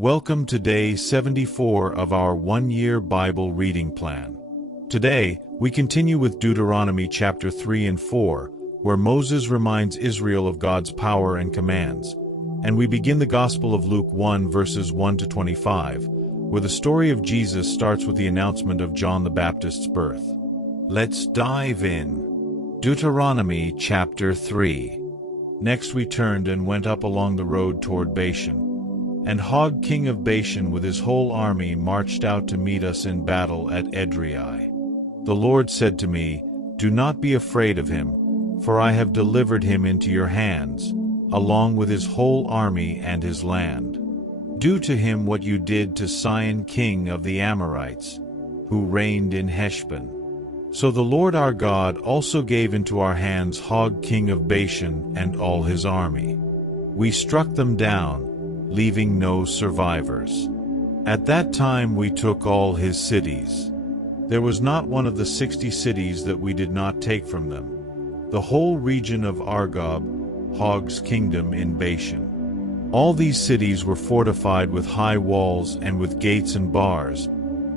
Welcome to day 74 of our one-year Bible reading plan. Today, we continue with Deuteronomy chapter 3 and 4, where Moses reminds Israel of God's power and commands, and we begin the Gospel of Luke 1 verses 1 to 25, where the story of Jesus starts with the announcement of John the Baptist's birth. Let's dive in. Deuteronomy chapter 3. Next we turned and went up along the road toward Bashan. And Og king of Bashan with his whole army marched out to meet us in battle at Edrei. The Lord said to me, "Do not be afraid of him, for I have delivered him into your hands, along with his whole army and his land. Do to him what you did to Sihon king of the Amorites, who reigned in Heshbon." So the Lord our God also gave into our hands Og king of Bashan and all his army. We struck them down, leaving no survivors. At that time we took all his cities. There was not one of the 60 cities that we did not take from them. The whole region of Argob, Og's kingdom in Bashan. All these cities were fortified with high walls and with gates and bars,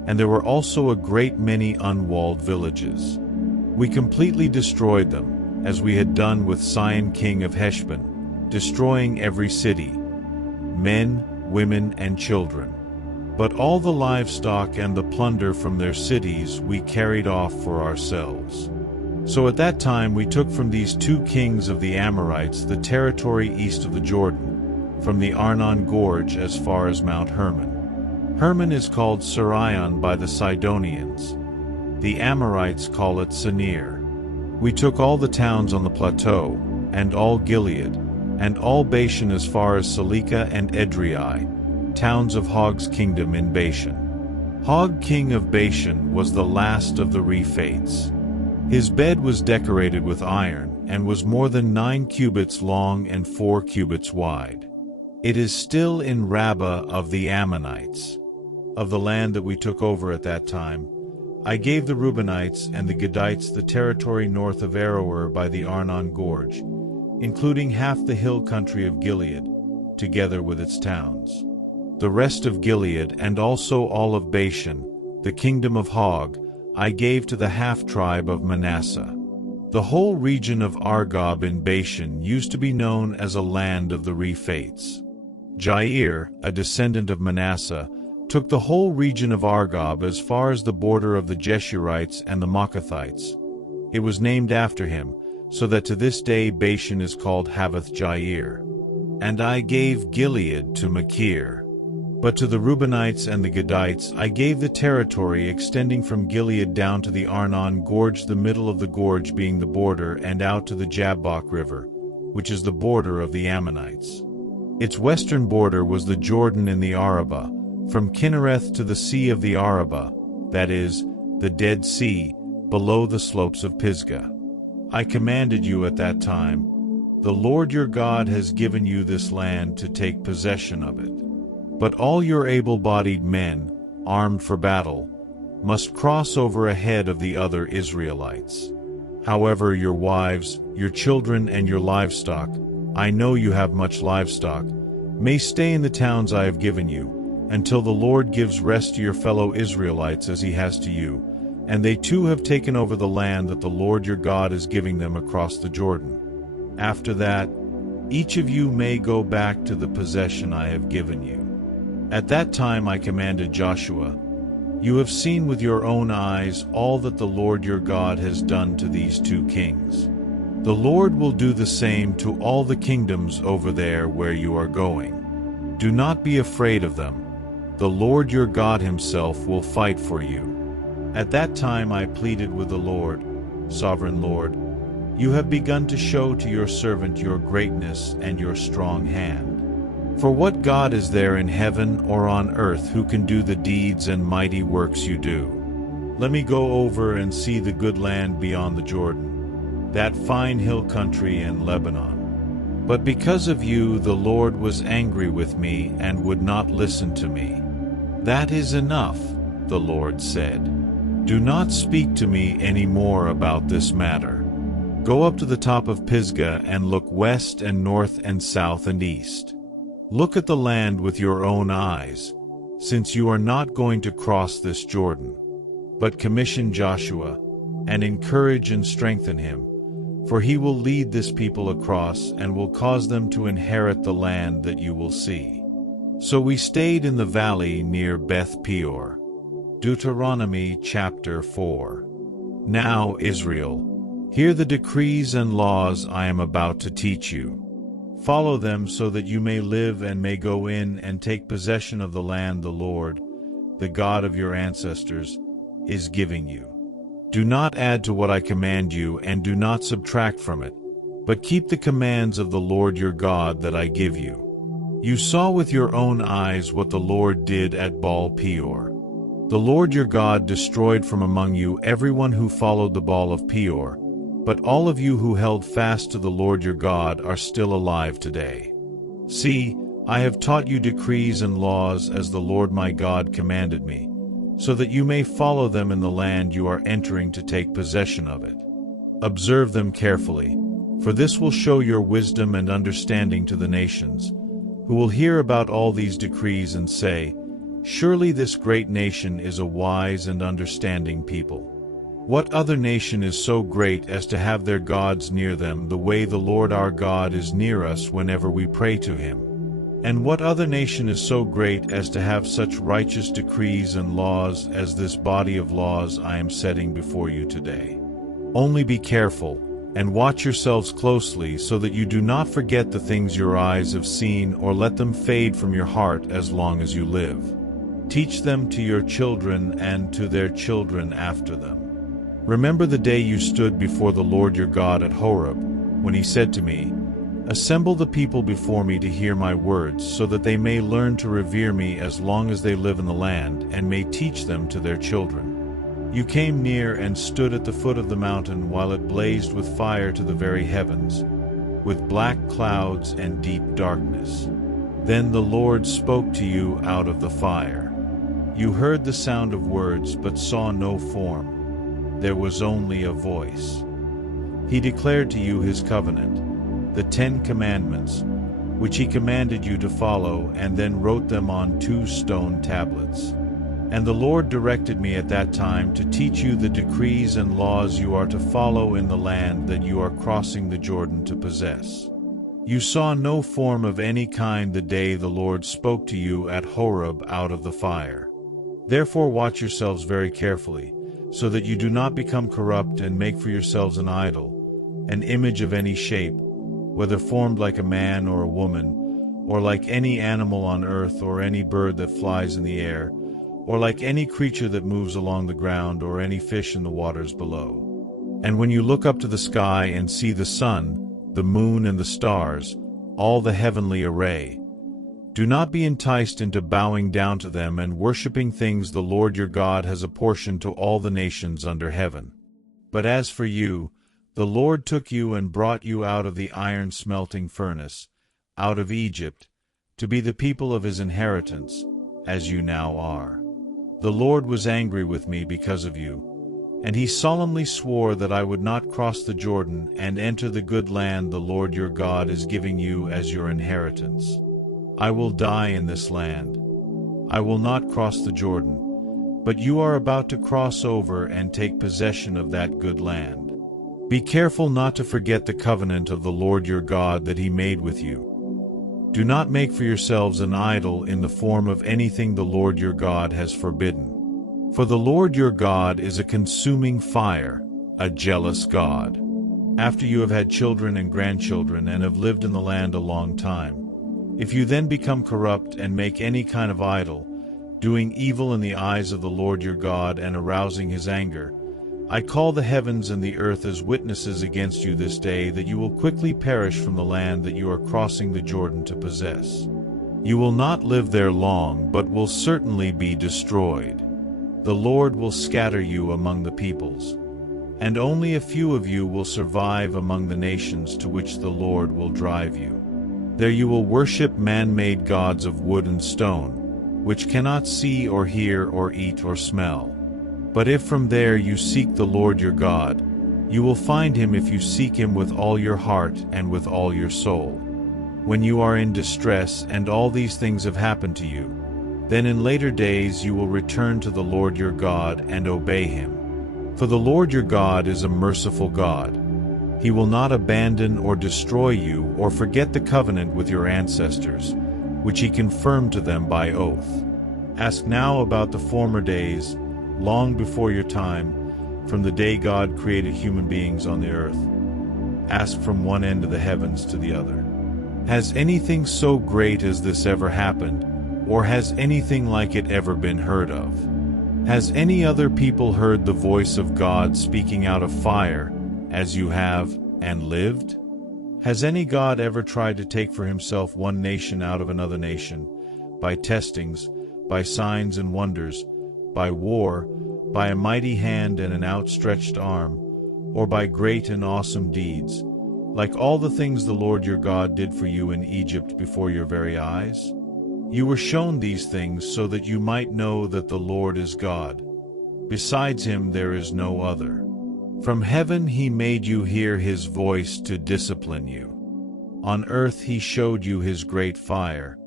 and there were also a great many unwalled villages. We completely destroyed them, as we had done with Sihon king of Heshbon, destroying every city, men, women, and children. But all the livestock and the plunder from their cities we carried off for ourselves. So at that time we took from these two kings of the Amorites the territory east of the Jordan, from the Arnon Gorge as far as Mount Hermon. Hermon is called Sirion by the Sidonians. The Amorites call it Senir. We took all the towns on the plateau, and all Gilead, and all Bashan as far as Salekah and Edrei, towns of Og's kingdom in Bashan. Og king of Bashan was the last of the Rephates. His bed was decorated with iron, and was more than 9 cubits long and 4 cubits wide. It is still in Rabbah of the Ammonites. Of the land that we took over at that time, I gave the Reubenites and the Gadites the territory north of Aroer by the Arnon Gorge, including half the hill country of Gilead, together with its towns. The rest of Gilead and also all of Bashan, the kingdom of Og, I gave to the half-tribe of Manasseh. The whole region of Argob in Bashan used to be known as a land of the Rephates. Jair, a descendant of Manasseh, took the whole region of Argob as far as the border of the Jeshurites and the Maacathites. It was named after him, so that to this day Bashan is called Havoth Jair. And I gave Gilead to Machir. But to the Reubenites and the Gadites I gave the territory extending from Gilead down to the Arnon Gorge, the middle of the gorge being the border, and out to the Jabbok River, which is the border of the Ammonites. Its western border was the Jordan in the Arabah, from Kinnereth to the Sea of the Arabah, that is, the Dead Sea, below the slopes of Pisgah. I commanded you at that time, "The Lord your God has given you this land to take possession of it. But all your able-bodied men, armed for battle, must cross over ahead of the other Israelites. However, your wives, your children, and your livestock, I know you have much livestock, may stay in the towns I have given you, until the Lord gives rest to your fellow Israelites as he has to you, and they too have taken over the land that the Lord your God is giving them across the Jordan. After that, each of you may go back to the possession I have given you." At that time I commanded Joshua, "You have seen with your own eyes all that the Lord your God has done to these two kings. The Lord will do the same to all the kingdoms over there where you are going. Do not be afraid of them. The Lord your God himself will fight for you." At that time I pleaded with the Lord, "Sovereign Lord, you have begun to show to your servant your greatness and your strong hand. For what God is there in heaven or on earth who can do the deeds and mighty works you do? Let me go over and see the good land beyond the Jordan, that fine hill country in Lebanon." But because of you the Lord was angry with me and would not listen to me. "That is enough," the Lord said. "Do not speak to me any more about this matter. Go up to the top of Pisgah and look west and north and south and east. Look at the land with your own eyes, since you are not going to cross this Jordan. But commission Joshua, and encourage and strengthen him, for he will lead this people across and will cause them to inherit the land that you will see. So we stayed in the valley near Beth Peor. Deuteronomy chapter 4. Now, Israel, hear the decrees and laws I am about to teach you. Follow them so that you may live and may go in and take possession of the land the Lord, the God of your ancestors, is giving you. Do not add to what I command you, and do not subtract from it, but keep the commands of the Lord your God that I give you. You saw with your own eyes what the Lord did at Baal Peor. The Lord your God destroyed from among you everyone who followed the Baal of Peor, but all of you who held fast to the Lord your God are still alive today. See, I have taught you decrees and laws as the Lord my God commanded me, so that you may follow them in the land you are entering to take possession of it. Observe them carefully, for this will show your wisdom and understanding to the nations, who will hear about all these decrees and say, "Surely this great nation is a wise and understanding people." What other nation is so great as to have their gods near them the way the Lord our God is near us whenever we pray to him? And what other nation is so great as to have such righteous decrees and laws as this body of laws I am setting before you today? Only be careful, and watch yourselves closely so that you do not forget the things your eyes have seen or let them fade from your heart as long as you live. Teach them to your children and to their children after them. Remember the day you stood before the Lord your God at Horeb, when he said to me, "Assemble the people before me to hear my words, so that they may learn to revere me as long as they live in the land, and may teach them to their children." You came near and stood at the foot of the mountain while it blazed with fire to the very heavens, with black clouds and deep darkness. Then the Lord spoke to you out of the fire. You heard the sound of words, but saw no form. There was only a voice. He declared to you his covenant, the 10 Commandments, which he commanded you to follow, and then wrote them on 2 stone tablets. And the Lord directed me at that time to teach you the decrees and laws you are to follow in the land that you are crossing the Jordan to possess. You saw no form of any kind the day the Lord spoke to you at Horeb out of the fire. Therefore watch yourselves very carefully, so that you do not become corrupt and make for yourselves an idol, an image of any shape, whether formed like a man or a woman, or like any animal on earth or any bird that flies in the air, or like any creature that moves along the ground or any fish in the waters below. And when you look up to the sky and see the sun, the moon and the stars, all the heavenly array, do not be enticed into bowing down to them and worshipping things the Lord your God has apportioned to all the nations under heaven. But as for you, the Lord took you and brought you out of the iron smelting furnace, out of Egypt, to be the people of his inheritance, as you now are. The Lord was angry with me because of you, and he solemnly swore that I would not cross the Jordan and enter the good land the Lord your God is giving you as your inheritance. I will die in this land. I will not cross the Jordan, but you are about to cross over and take possession of that good land. Be careful not to forget the covenant of the Lord your God that he made with you. Do not make for yourselves an idol in the form of anything the Lord your God has forbidden. For the Lord your God is a consuming fire, a jealous God. After you have had children and grandchildren and have lived in the land a long time, if you then become corrupt and make any kind of idol, doing evil in the eyes of the Lord your God and arousing his anger, I call the heavens and the earth as witnesses against you this day that you will quickly perish from the land that you are crossing the Jordan to possess. You will not live there long, but will certainly be destroyed. The Lord will scatter you among the peoples, and only a few of you will survive among the nations to which the Lord will drive you. There you will worship man-made gods of wood and stone, which cannot see or hear or eat or smell. But if from there you seek the Lord your God, you will find him if you seek him with all your heart and with all your soul. when you are in distress and all these things have happened to you, then in later days you will return to the Lord your God and obey him. For the Lord your God is a merciful God. He will not abandon or destroy you or forget the covenant with your ancestors, which he confirmed to them by oath. Ask now about the former days, long before your time, from the day God created human beings on the earth. Ask from one end of the heavens to the other. Has anything so great as this ever happened, or has anything like it ever been heard of? Has any other people heard the voice of God speaking out of fire, as you have, and lived? Has any God ever tried to take for himself one nation out of another nation, by testings, by signs and wonders, by war, by a mighty hand and an outstretched arm, or by great and awesome deeds, like all the things the Lord your God did for you in Egypt before your very eyes? You were shown these things so that you might know that the Lord is God. Besides him there is no other. From heaven he made you hear his voice to discipline you. On earth he showed you his great fire,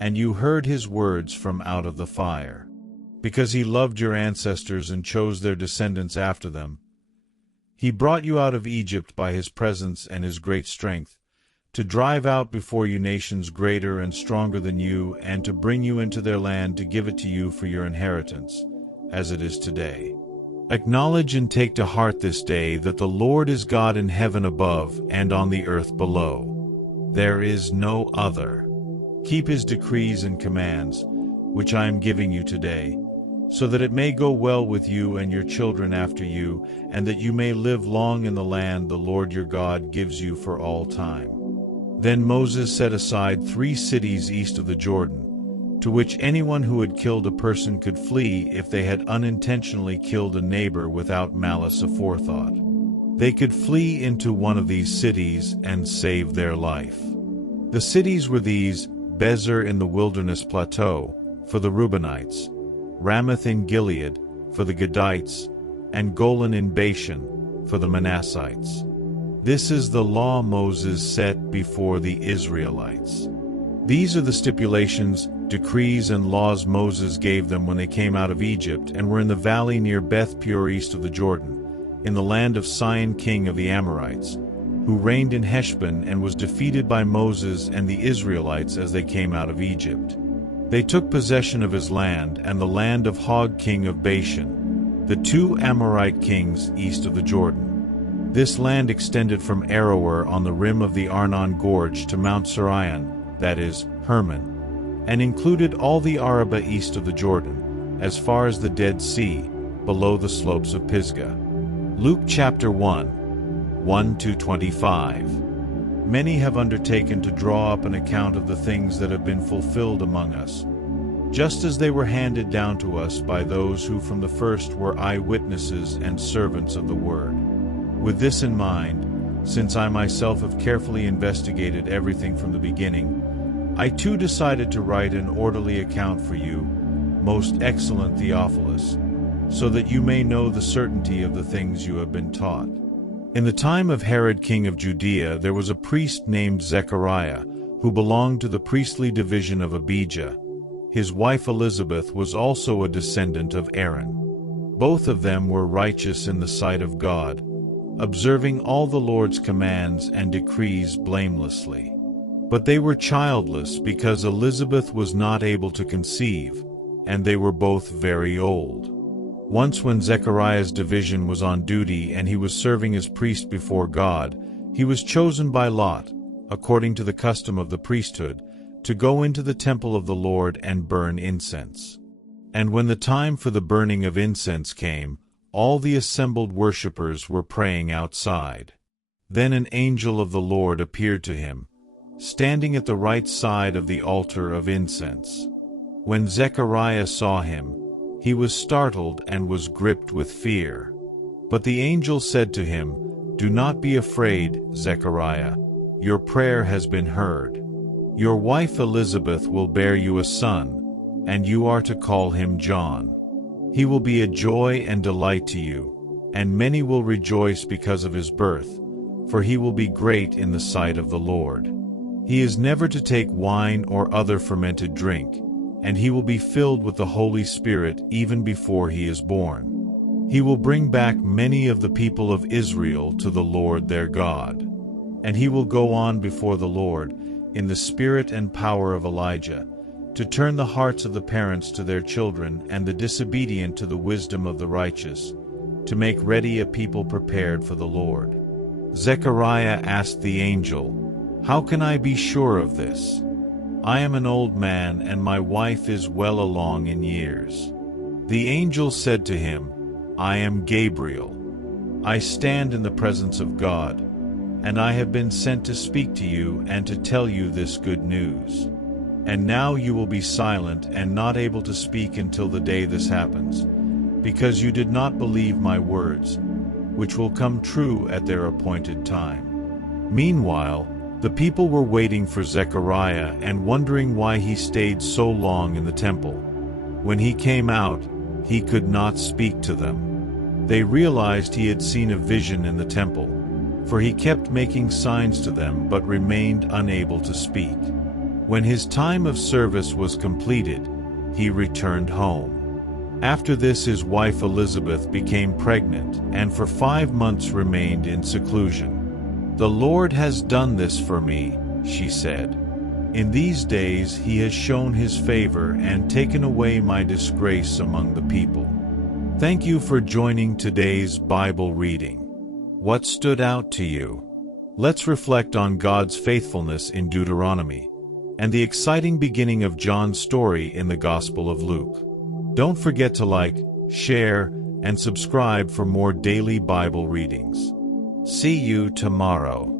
and you heard his words from out of the fire. Because he loved your ancestors and chose their descendants after them, he brought you out of Egypt by his presence and his great strength, to drive out before you nations greater and stronger than you, and to bring you into their land to give it to you for your inheritance, as it is today. Acknowledge and take to heart this day that the Lord is God in heaven above and on the earth below. There is no other. Keep his decrees and commands, which I am giving you today, so that it may go well with you and your children after you, and that you may live long in the land the Lord your God gives you for all time. Then Moses set aside 3 cities east of the Jordan, to which anyone who had killed a person could flee if they had unintentionally killed a neighbor without malice aforethought. They could flee into one of these cities and save their life. The cities were these: Bezer in the wilderness plateau, for the Reubenites; Ramoth in Gilead, for the Gadites; and Golan in Bashan, for the Manassites. This is the law Moses set before the Israelites. These are the stipulations, decrees, and laws Moses gave them when they came out of Egypt and were in the valley near Beth Peor east of the Jordan, in the land of Sihon king of the Amorites, who reigned in Heshbon and was defeated by Moses and the Israelites as they came out of Egypt. They took possession of his land and the land of Og king of Bashan, the 2 Amorite kings east of the Jordan. This land extended from Aroer on the rim of the Arnon Gorge to Mount Sirion, that is, Hermon, and included all the Arabah east of the Jordan, as far as the Dead Sea, below the slopes of Pisgah. Luke chapter 1, 1-25. Many have undertaken to draw up an account of the things that have been fulfilled among us, just as they were handed down to us by those who from the first were eyewitnesses and servants of the word. With this in mind, since I myself have carefully investigated everything from the beginning, I too decided to write an orderly account for you, most excellent Theophilus, so that you may know the certainty of the things you have been taught. In the time of Herod king of Judea there was a priest named Zechariah, who belonged to the priestly division of Abijah. His wife Elizabeth was also a descendant of Aaron. Both of them were righteous in the sight of God, observing all the Lord's commands and decrees blamelessly. But they were childless because Elizabeth was not able to conceive, and they were both very old. Once when Zechariah's division was on duty and he was serving as priest before God, he was chosen by lot, according to the custom of the priesthood, to go into the temple of the Lord and burn incense. And when the time for the burning of incense came, all the assembled worshippers were praying outside. Then an angel of the Lord appeared to him, standing at the right side of the altar of incense. When Zechariah saw him, he was startled and was gripped with fear. But the angel said to him, "Do not be afraid, Zechariah. Your prayer has been heard. Your wife Elizabeth will bear you a son, and you are to call him John. He will be a joy and delight to you, and many will rejoice because of his birth, for he will be great in the sight of the Lord. He is never to take wine or other fermented drink, and he will be filled with the Holy Spirit even before he is born. He will bring back many of the people of Israel to the Lord their God. And he will go on before the Lord, in the spirit and power of Elijah, to turn the hearts of the parents to their children and the disobedient to the wisdom of the righteous, to make ready a people prepared for the Lord. Zechariah asked the angel, "How can I be sure of this? I am an old man, and my wife is well along in years." The angel said to him, "I am Gabriel. I stand in the presence of God, and I have been sent to speak to you and to tell you this good news. And now you will be silent and not able to speak until the day this happens, because you did not believe my words, which will come true at their appointed time." Meanwhile, the people were waiting for Zechariah and wondering why he stayed so long in the temple. When he came out, he could not speak to them. They realized he had seen a vision in the temple, for he kept making signs to them but remained unable to speak. When his time of service was completed, he returned home. After this, his wife Elizabeth became pregnant and for 5 months remained in seclusion. "The Lord has done this for me," she said. "In these days he has shown his favor and taken away my disgrace among the people." Thank you for joining today's Bible reading. What stood out to you? Let's reflect on God's faithfulness in Deuteronomy and the exciting beginning of John's story in the Gospel of Luke. Don't forget to like, share, and subscribe for more daily Bible readings. See you tomorrow.